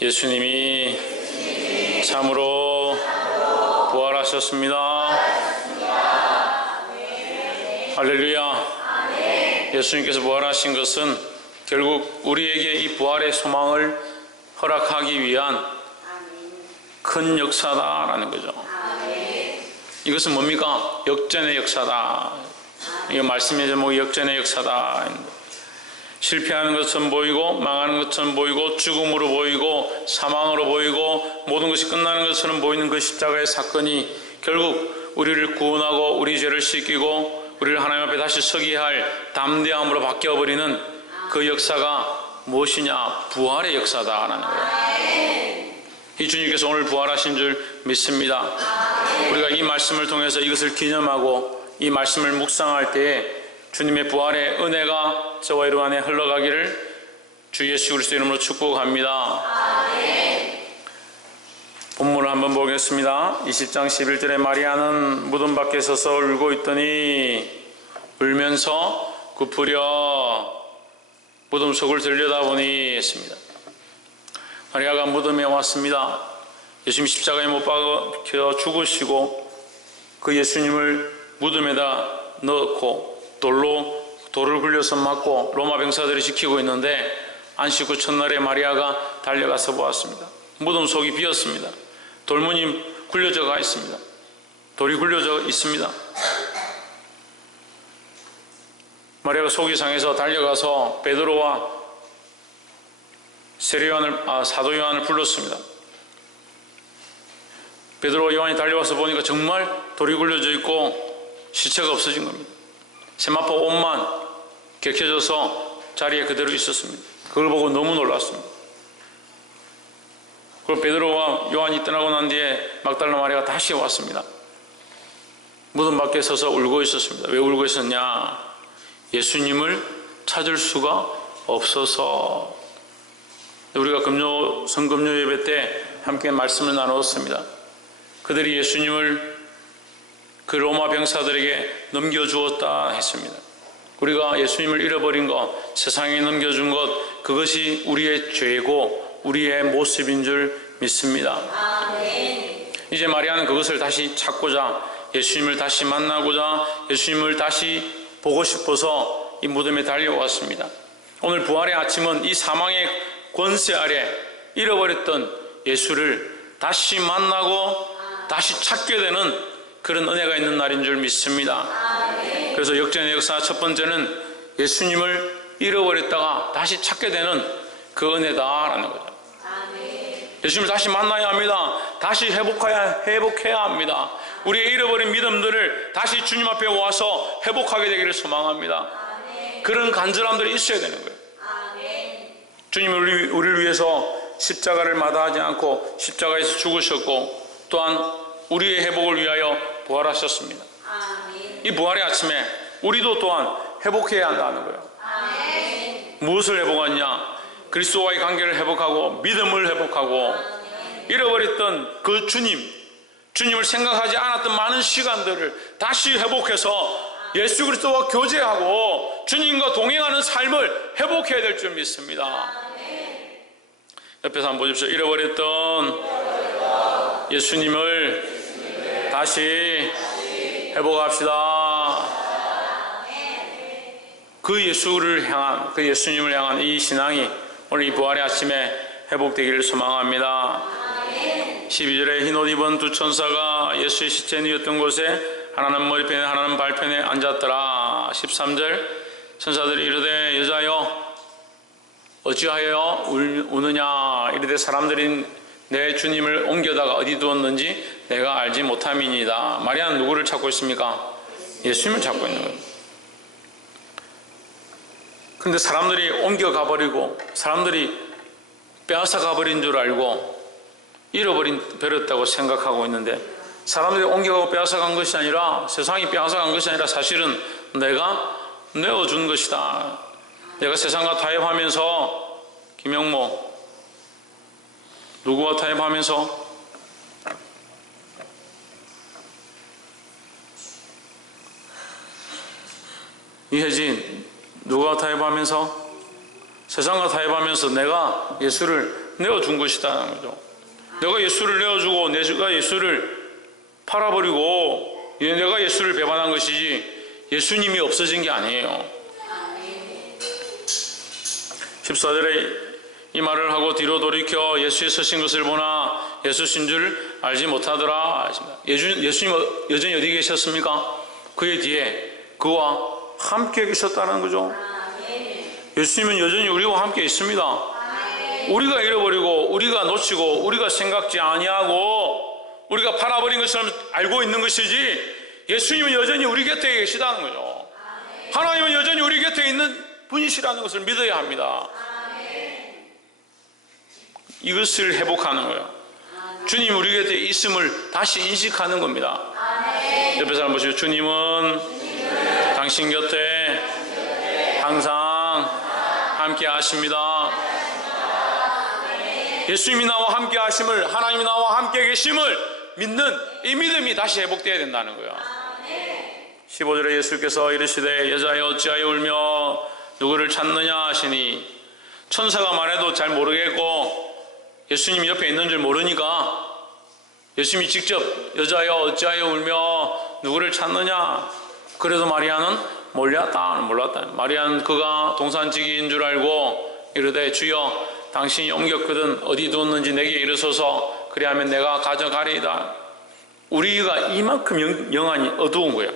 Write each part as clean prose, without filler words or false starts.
예수님이 참으로 부활하셨습니다. 할렐루야. 예수님께서 부활하신 것은 결국 우리에게 이 부활의 소망을 허락하기 위한 큰 역사다라는 거죠. 이것은 뭡니까? 역전의 역사다. 이 말씀의 제목이 역전의 역사다. 실패하는 것처럼 보이고 망하는 것처럼 보이고 죽음으로 보이고 사망으로 보이고 모든 것이 끝나는 것처럼 보이는 그 십자가의 사건이 결국 우리를 구원하고 우리 죄를 씻기고 우리를 하나님 앞에 다시 서게 할 담대함으로 바뀌어버리는 그 역사가 무엇이냐? 부활의 역사다라는 거예요. 이 주님께서 오늘 부활하신 줄 믿습니다. 우리가 이 말씀을 통해서 이것을 기념하고 이 말씀을 묵상할 때에 주님의 부활의 은혜가 저와 여러분 안에 흘러가기를 주 예수 그리스도 이름으로 축복합니다. 본문을 한번 보겠습니다. 20장 11절에 마리아는 무덤 밖에 서서 울고 있더니 울면서 굽으려 무덤 속을 들여다보니 했습니다. 마리아가 무덤에 왔습니다. 예수님 십자가에 못 박혀 죽으시고 그 예수님을 무덤에다 넣고 돌을 굴려서 맞고 로마 병사들이 지키고 있는데 안식 후 첫날에 마리아가 달려가서 보았습니다. 무덤 속이 비었습니다. 돌문이 굴려져 가 있습니다. 돌이 굴려져 있습니다. 마리아가 속이 상해서 달려가서 베드로와 사도 요한을 불렀습니다. 베드로와 요한이 달려와서 보니까 정말 돌이 굴려져 있고 시체가 없어진 겁니다. 세마포 옷만 개켜져서 자리에 그대로 있었습니다. 그걸 보고 너무 놀랐습니다. 그리고 베드로와 요한이 떠나고 난 뒤에 막달라 마리아가 다시 왔습니다. 무덤 밖에 서서 울고 있었습니다. 왜 울고 있었냐? 예수님을 찾을 수가 없어서. 우리가 성금요 예배 때 함께 말씀을 나누었습니다. 그들이 예수님을 그 로마 병사들에게 넘겨주었다 했습니다. 우리가 예수님을 잃어버린 것, 세상에 넘겨준 것, 그것이 우리의 죄고 우리의 모습인 줄 믿습니다. 이제 마리아는 그것을 다시 찾고자, 예수님을 다시 만나고자, 예수님을 다시 보고 싶어서 이 무덤에 달려왔습니다. 오늘 부활의 아침은 이 사망의 권세 아래 잃어버렸던 예수를 다시 만나고 다시 찾게 되는 그런 은혜가 있는 날인 줄 믿습니다. 그래서 역전의 역사 첫 번째는 예수님을 잃어버렸다가 다시 찾게 되는 그 은혜다라는 거죠. 예수님을 다시 만나야 합니다. 다시 회복해야 합니다. 우리의 잃어버린 믿음들을 다시 주님 앞에 와서 회복하게 되기를 소망합니다. 그런 간절함들이 있어야 되는 거예요. 주님은 우리를 위해서 십자가를 마다하지 않고 십자가에서 죽으셨고 또한 우리의 회복을 위하여 부활하셨습니다. 이 부활의 아침에 우리도 또한 회복해야 한다는 거예요. 무엇을 회복하냐? 그리스도와의 관계를 회복하고 믿음을 회복하고 잃어버렸던 그 주님을 생각하지 않았던 많은 시간들을 다시 회복해서 예수 그리스도와 교제하고 주님과 동행하는 삶을 회복해야 될 줄 믿습니다. 옆에서 한번 보십시오. 잃어버렸던 예수님을 다시 회복합시다. 그 예수님을 향한 이 신앙이 오늘 이 부활의 아침에 회복되기를 소망합니다. 12절에 흰 옷 입은 두 천사가 예수의 시체 누웠던 곳에 하나는 머리편에 하나는 발편에 앉았더라. 13절 천사들이 이르되 여자여 어찌하여 우느냐? 이르되 사람들이 내 주님을 옮겨다가 어디 두었는지 내가 알지 못함이니이다. 마리아는 누구를 찾고 있습니까? 예수님을 찾고 있는 거예요. 그런데 사람들이 옮겨가버리고 사람들이 빼앗아 가버린 줄 알고 버렸다고 생각하고 있는데 사람들이 옮겨가고 빼앗아 간 것이 아니라 세상이 빼앗아 간 것이 아니라 사실은 내가 내어준 것이다. 내가 세상과 타협하면서 김영모 누구와 타협하면서 이혜진 누구와 타협하면서 세상과 타협하면서 내가 예수를 내어준 것이다는 거죠. 내가 예수를 내어주고 내가 예수를 팔아버리고 내가 예수를 배반한 것이지 예수님이 없어진 게 아니에요. 14절에 이 말을 하고 뒤로 돌이켜 예수의 서신 것을 보나 예수신 줄 알지 못하더라. 예수님 여전히 어디 계셨습니까? 그의 뒤에 그와 함께 계셨다는 거죠. 예수님은 여전히 우리와 함께 있습니다. 우리가 잃어버리고 우리가 놓치고 우리가 생각지 아니하고 우리가 팔아버린 것처럼 알고 있는 것이지 예수님은 여전히 우리 곁에 계시다는 거죠. 하나님은 여전히 우리 곁에 있는 분이시라는 것을 믿어야 합니다. 이것을 회복하는 거예요. 주님 우리 곁에 있음을 다시 인식하는 겁니다. 옆에 사람 보시고 주님은 당신 곁에 항상 함께 하십니다. 예수님이 나와 함께 하심을, 하나님이 나와 함께 계심을 믿는 이 믿음이 다시 회복되어야 된다는 거예요. 15절에 예수께서 이르시되 여자여 어찌하여 울며 누구를 찾느냐 하시니, 천사가 말해도 잘 모르겠고 예수님이 옆에 있는 줄 모르니까 예수님이 직접 여자여 어찌하여 울며 누구를 찾느냐, 그래도 마리아는 몰랐다. 마리아는 그가 동산지기인 줄 알고 이르되 주여 당신이 옮겼거든 어디 두었는지 내게 이르소서, 그리하면 내가 가져가리이다. 우리가 이만큼 영안이 어두운 거예요.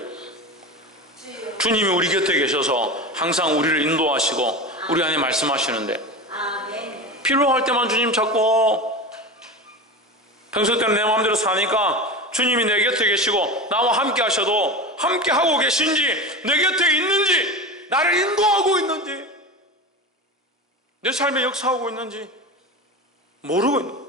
주님이 우리 곁에 계셔서 항상 우리를 인도하시고 우리 안에 말씀하시는데 필요할 때만 주님 찾고 평소 때는 내 마음대로 사니까 주님이 내 곁에 계시고 나와 함께 하셔도 함께 하고 계신지, 내 곁에 있는지, 나를 인도하고 있는지, 내 삶에 역사하고 있는지 모르고 있는 거예요.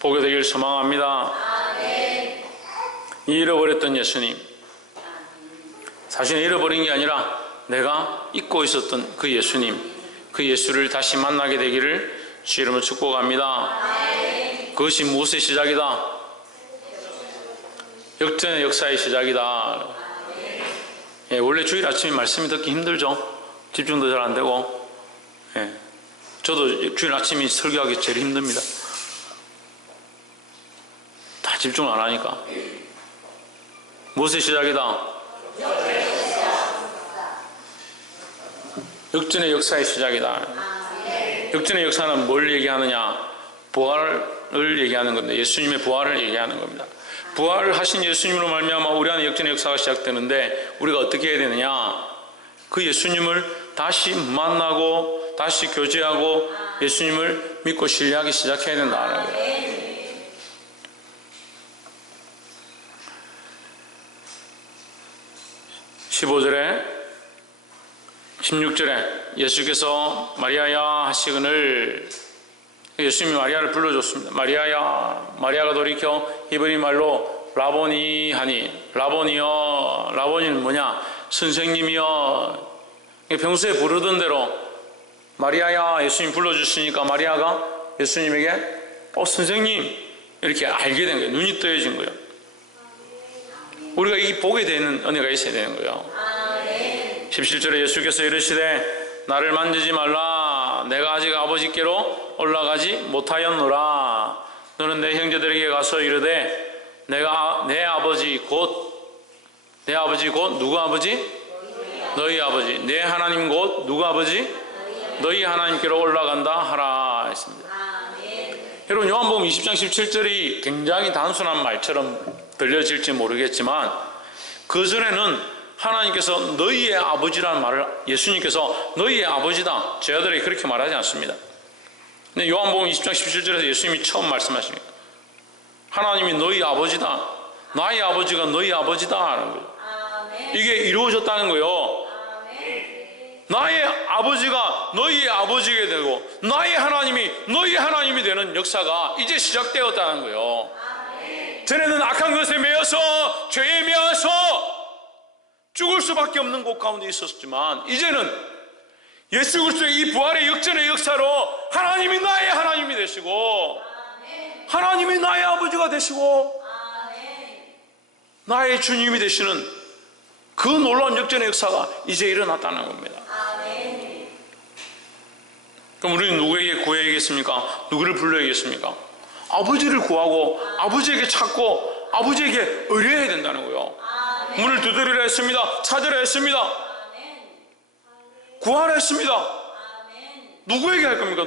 보게 되길 소망합니다. 잃어버렸던 예수님, 사실은 잃어버린 게 아니라 내가 잊고 있었던 그 예수님, 그 예수를 다시 만나게 되기를 주 이름으로 축복합니다. 그것이 무엇의 시작이다? 역전의 역사의 시작이다. 예, 원래 주일 아침에 말씀이 듣기 힘들죠. 집중도 잘 안 되고. 예, 저도 주일 아침이 설교하기 제일 힘듭니다. 다 집중을 안 하니까. 무엇의 시작이다? 역전의 역사의 시작이다. 역전의 역사는 뭘 얘기하느냐? 부활을 얘기하는 겁니다. 예수님의 부활을 얘기하는 겁니다. 부활을 하신 예수님으로 말미암아 우리 안에 역전의 역사가 시작되는데 우리가 어떻게 해야 되느냐? 그 예수님을 다시 만나고 다시 교제하고 예수님을 믿고 신뢰하기 시작해야 된다는 거예요. 15절에 16절에 예수께서 마리아야 하시거늘, 예수님이 마리아를 불러줬습니다. 마리아야. 마리아가 돌이켜 히브리 말로 라보니 하니, 라보니여, 라보니는 뭐냐? 선생님이여. 평소에 부르던 대로 마리아야 예수님 불러주시니까 마리아가 예수님에게 선생님 이렇게 알게 된 거예요. 눈이 떠여진 거예요. 우리가 이 보게 되는 은혜가 있어야 되는 거예요. 17절에 예수께서 이르시되 나를 만지지 말라, 내가 아직 아버지께로 올라가지 못하였노라. 너는 내 형제들에게 가서 이르되 내가 내 아버지 곧 누구 아버지? 너희 아버지. 내 하나님 곧 누구 아버지? 너희 하나님께로 올라간다 하라 했습니다. 여러분, 요한복음 20장 17절이 굉장히 단순한 말처럼 들려질지 모르겠지만 그 전에는 하나님께서 너희의 아버지라는 말을, 예수님께서 너희의 아버지다, 제 아들에게 그렇게 말하지 않습니다. 근데 요한복음 20장 17절에서 예수님이 처음 말씀하십니다. 하나님이 너희 아버지다, 나의 아버지가 너희 아버지다 하는 거예요. 이게 이루어졌다는 거예요. 나의 아버지가 너희의 아버지가 되고 나의 하나님이 너희의 하나님이 되는 역사가 이제 시작되었다는 거예요. 전에는 악한 것에 매여서 죄에 매여서 죽을 수밖에 없는 곳 가운데 있었지만 이제는 예수 그리스도의 이 부활의 역전의 역사로 하나님이 나의 하나님이 되시고 하나님이 나의 아버지가 되시고 나의 주님이 되시는 그 놀라운 역전의 역사가 이제 일어났다는 겁니다. 그럼 우리는 누구에게 구해야겠습니까? 누구를 불러야겠습니까? 아버지를 구하고 아버지에게 찾고 아버지에게 의뢰해야 된다는 거예요. 문을 두드리라 했습니다. 찾으라 했습니다. 구하라 했습니다. 누구에게 할 겁니까?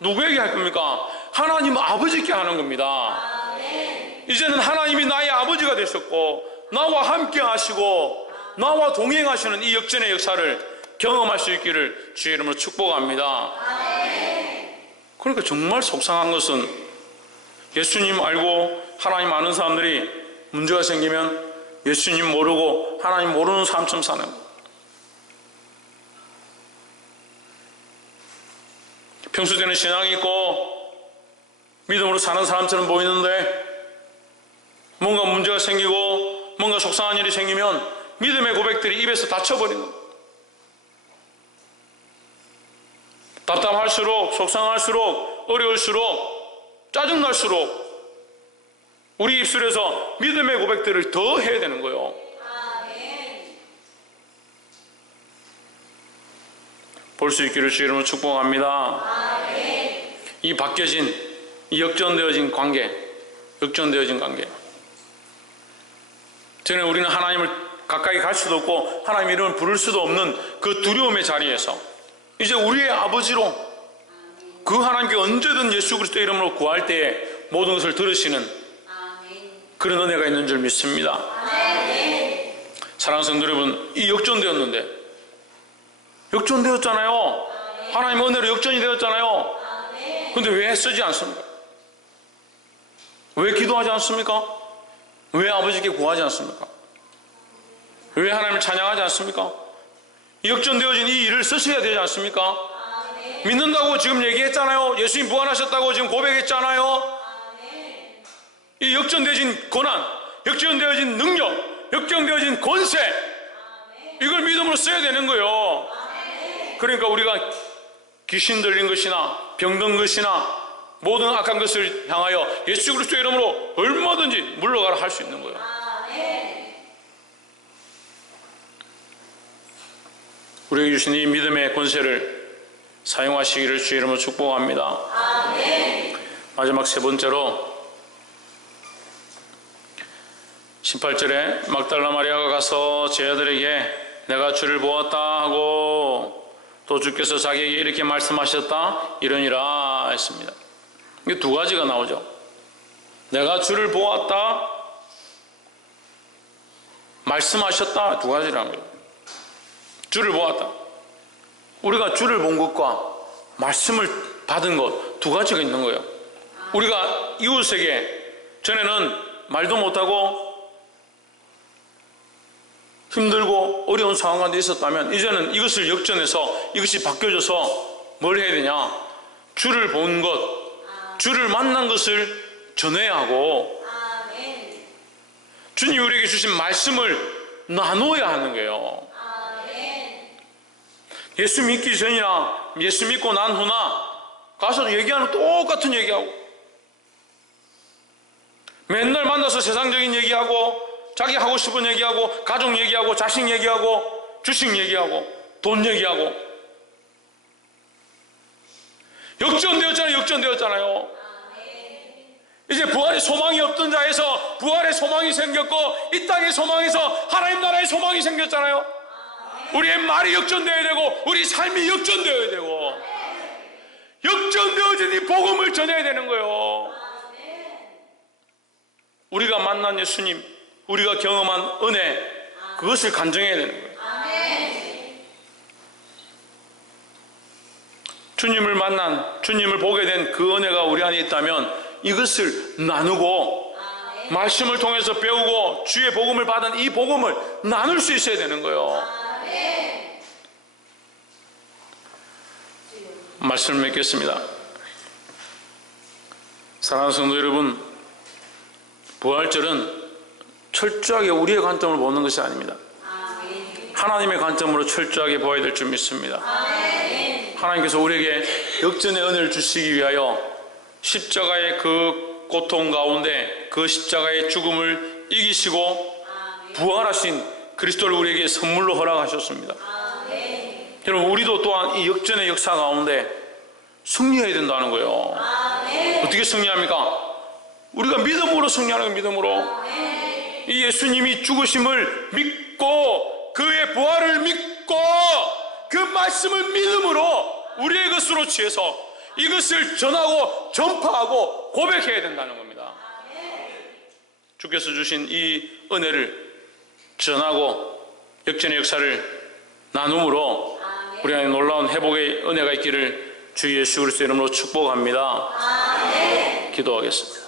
누구에게 할 겁니까? 하나님 아버지께 하는 겁니다. 이제는 하나님이 나의 아버지가 되셨고 나와 함께 하시고 나와 동행하시는 이 역전의 역사를 경험할 수 있기를 주의 이름으로 축복합니다. 그러니까 정말 속상한 것은 예수님 알고 하나님 아는 사람들이 문제가 생기면 예수님 모르고 하나님 모르는 사람처럼 사는 거예요. 평소 때는 신앙이 있고 믿음으로 사는 사람처럼 보이는데 뭔가 문제가 생기고 뭔가 속상한 일이 생기면 믿음의 고백들이 입에서 닫혀버리는 거예요. 답답할수록 속상할수록 어려울수록 짜증날수록 우리 입술에서 믿음의 고백들을 더 해야 되는 거예요. 볼 수 있기를 주의 이름으로 축복합니다. 이 바뀌어진, 이 역전되어진 관계, 전에 우리는 하나님을 가까이 갈 수도 없고 하나님 이름을 부를 수도 없는 그 두려움의 자리에서 이제 우리의 아버지로 그 하나님께 언제든 예수 그리스도 이름으로 구할 때에 모든 것을 들으시는 그런 은혜가 있는 줄 믿습니다. 사랑하는 성도 여러분, 이 역전되었잖아요. 하나님의 은혜로 역전이 되었잖아요. 그런데 왜 쓰지 않습니까? 왜 기도하지 않습니까? 왜 아버지께 구하지 않습니까? 왜 하나님을 찬양하지 않습니까? 역전되어진 이 일을 쓰셔야 되지 않습니까? 믿는다고 지금 얘기했잖아요. 예수님 부활하셨다고 지금 고백했잖아요. 이 역전되어진 고난, 역전되어진 능력, 역전되어진 권세, 이걸 믿음으로 써야 되는 거예요. 그러니까 우리가 귀신 들린 것이나 병든 것이나 모든 악한 것을 향하여 예수 그리스도 이름으로 얼마든지 물러가라 할 수 있는 거예요. 우리에게 주신 이 믿음의 권세를 사용하시기를 주의 이름으로 축복합니다. 마지막 세 번째로 18절에 막달라 마리아가 가서 제자들에게 내가 주를 보았다 하고 또 주께서 자기에게 이렇게 말씀하셨다 이러니라 했습니다. 이게 두 가지가 나오죠. 내가 주를 보았다, 말씀하셨다, 두 가지라는 거예요. 주를 보았다. 우리가 주를 본 것과 말씀을 받은 것 두 가지가 있는 거예요. 우리가 이웃에게 전에는 말도 못하고 힘들고 어려운 상황 가운데 있었다면 이제는 이것을 역전해서 이것이 바뀌어져서 뭘 해야 되냐? 주를 본 것, 주를 만난 것을 전해야 하고 주님 우리에게 주신 말씀을 나누어야 하는 거예요. 예수 믿기 전이나 예수 믿고 난 후나 가서 얘기하는 똑같은 얘기하고 맨날 만나서 세상적인 얘기하고 자기 하고 싶은 얘기하고 가족 얘기하고 자식 얘기하고 주식 얘기하고 돈 얘기하고 역전되었잖아요. 이제 부활의 소망이 없던 자에서 부활의 소망이 생겼고 이 땅의 소망에서 하나님 나라의 소망이 생겼잖아요. 우리의 말이 역전되어야 되고 우리 삶이 역전되어야 되고 역전되어진 이 복음을 전해야 되는 거예요. 우리가 만난 예수님, 우리가 경험한 은혜, 그것을 간증해야 되는 거예요. 주님을 만난, 주님을 보게 된 그 은혜가 우리 안에 있다면 이것을 나누고 말씀을 통해서 배우고 주의 복음을 받은 이 복음을 나눌 수 있어야 되는 거예요. 말씀을 맺겠습니다. 사랑하는 성도 여러분, 부활절은 철저하게 우리의 관점으로 보는 것이 아닙니다. 하나님의 관점으로 철저하게 보아야 될 줄 믿습니다. 하나님께서 우리에게 역전의 은혜를 주시기 위하여 십자가의 그 고통 가운데 그 십자가의 죽음을 이기시고 부활하신 그리스도를 우리에게 선물로 허락하셨습니다. 여러분, 우리도 또한 이 역전의 역사 가운데 승리해야 된다는 거예요. 어떻게 승리합니까? 우리가 믿음으로 승리하는 거예요. 믿음으로. 이 예수님이 죽으심을 믿고 그의 부활을 믿고 그 말씀을 믿음으로 우리의 것으로 취해서 이것을 전하고 전파하고 고백해야 된다는 겁니다. 주께서 주신 이 은혜를 전하고 역전의 역사를 나눔으로 우리 안에 놀라운 회복의 은혜가 있기를 주 예수 그리스도 이름으로 축복합니다. 기도하겠습니다.